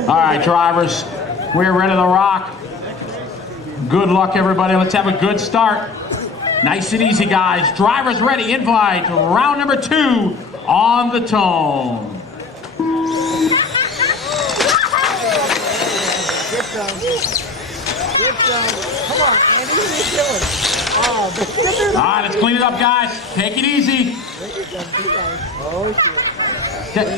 All right, drivers, we're ready to rock. Good luck, everybody. Let's have a good start. Nice and easy, guys. Drivers ready. Invite round number 2 on the tone. Come on, Andy, what are you doing? All right, let's clean it up, guys. Take it easy. Oh, shit.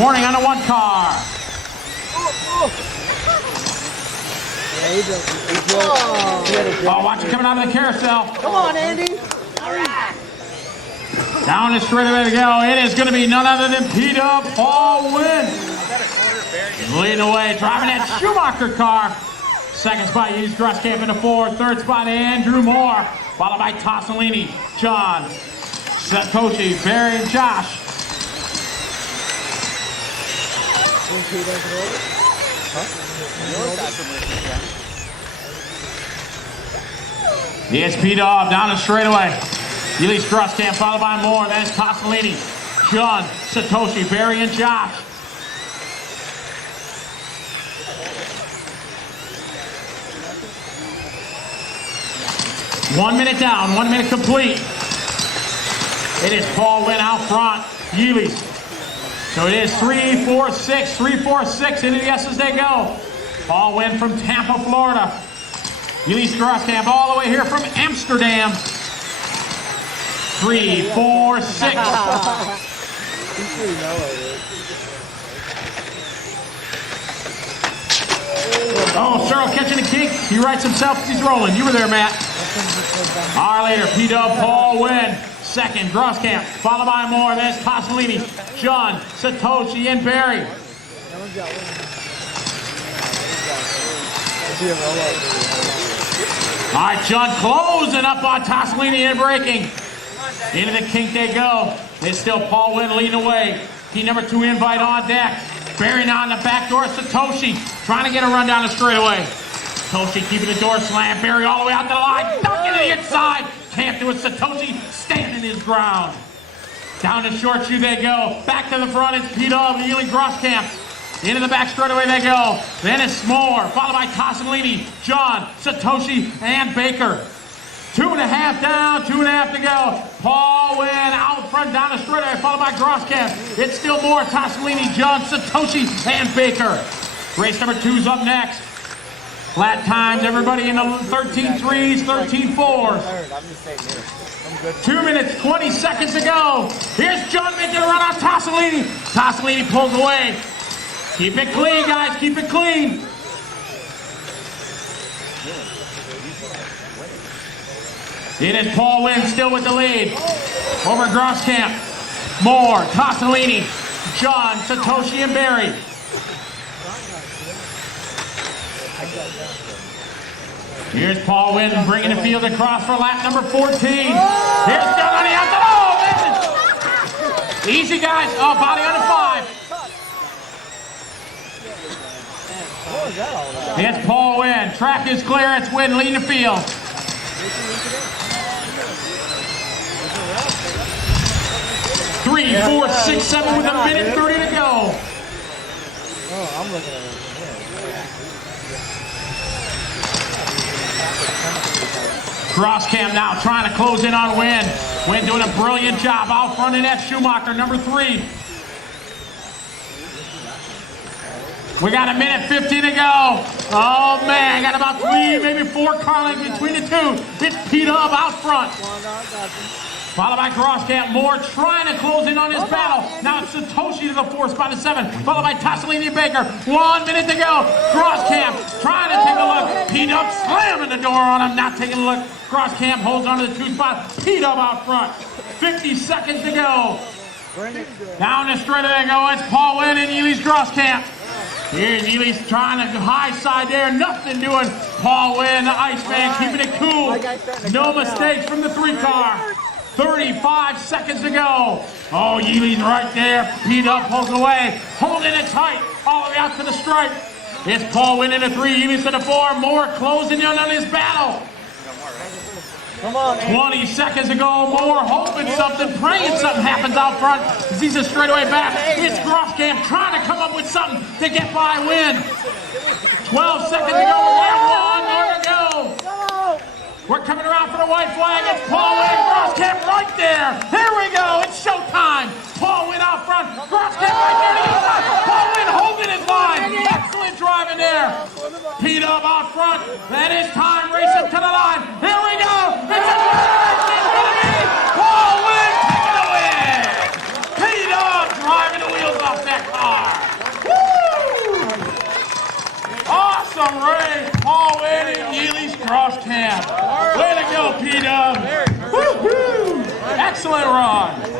Warning on the 1 car. Oh, watch it coming out of the carousel. Come on, Andy. Down the straightaway to go. It is going to be none other than P-Dub Paul Wynn. He's leading away, driving that Schumacher car. Second spot, Yeezy's Groskamp in the 4. Third spot, Andrew Moore. Followed by Tossolini, John, Satoshi, Barry, and Josh. Here's P-Dub down the straightaway. Yeezy's Groskamp followed by Moore. Then it's Tossolini, John, Satoshi, Barry, and Josh. One minute down, 1 minute complete. It is Paul Wynn out front, Yeely's. So it is 3-4-6, 3-4-6 into the S as they go. Paul Wynn from Tampa, Florida. Yeely's Groskamp all the way here from Amsterdam. 3-4-6. Oh, Cyril catching a kink. He writes himself as he's rolling. You were there, Matt. Hour later, P-Dub Paul Wynn. Second, Groskamp, followed by Moore. Then it's Tossolini, John, Satoshi, and Barry. All right, John closing up on Tossolini and braking. Into the kink they go. It's still Paul Wynn leading away. Key number 2 invite on deck. Barry now in the back door. Satoshi trying to get a run down the straightaway. Satoshi keeping the door slammed. Barry all the way out to the line. Ducking to the inside. Can't do it. Satoshi standing his ground. Down the short shoe they go. Back to the front. It's P-Dub, Yeely Groskamp. Into the back straightaway they go. Then it's Moore, followed by Tossolini, John, Satoshi, and Baker. 2.5 down, 2.5 to go. Paul Wynn out front down the straightaway, followed by Groskamp. It's still Moore, Tossolini, John, Satoshi, and Baker. Race number 2's up next. Flat times, everybody in the 13.3s, 13.4s. 2 minutes, 20 seconds to go. Here's John making a run on Tossolini. Tossolini pulls away. Keep it clean, guys, keep it clean. It is Paul Wynn still with the lead. Over Groskamp, Moore, Tossolini, John, Satoshi, and Barry. Here's Paul Wynn bringing the field across for lap number 14. Here's John on the outside. Oh, man. Easy, guys. Oh, body on the 5. It's Paul Wynn. Track is clear. It's Wynn leading the field. 3, 4, 6, 7 with a minute 30 to go. Oh, I'm looking at it. Groskamp now trying to close in on Wynn. Wynn doing a brilliant job out front in that Schumacher, number 3. We got a minute 15 to go. Oh man, got about 3, maybe 4 car lengths between the 2. It's P-Dub out front. Followed by Groskamp. Moore trying to close in on his battle. Now it's Satoshi to the 4 spot to 7. Followed by Tossolini and Baker. 1 minute to go. Groskamp trying to take a look. P-Dub slamming the door on him. Not taking a look. Groskamp holds on to the 2 spot. P-Dub out front. 50 seconds to go. Down the straight they go. It's Paul Wynn and Yeely's Groskamp. Here's Yeely's trying to high side there. Nothing doing. Paul Wynn, the Iceman, keeping it cool. No mistakes from the 3 car. 35 seconds to go. Oh, Yeely's right there. P-Dub pulls away. Holding it tight. All the way out to the stripe. It's Paul Wynn in the 3. Yeely's to the 4. Moore closing in on his battle. Come on, Andy. 20 seconds to go more, hoping something, praying something happens out front. He's a straightaway back. It's Grosskamp trying to come up with something to get by win. 12 seconds to go. We have one more to go. We're coming around for the white flag. It's Paul Wynn, Grosskamp right there. Here we go. It's showtime. Paul Wynn out front. Grosskamp right there to the inside. Paul Wynn holding his line. Excellent driving there. P-Dub out front. That is time racing to the line. Here we go. It's a race. It's going to be Paul Wynn taking the win. P-Dub driving the wheels off that car. Woo! Awesome race. Paul Wynn and Yealy's Grosskamp. Way to go, P-Dub. Woo-hoo! Excellent run.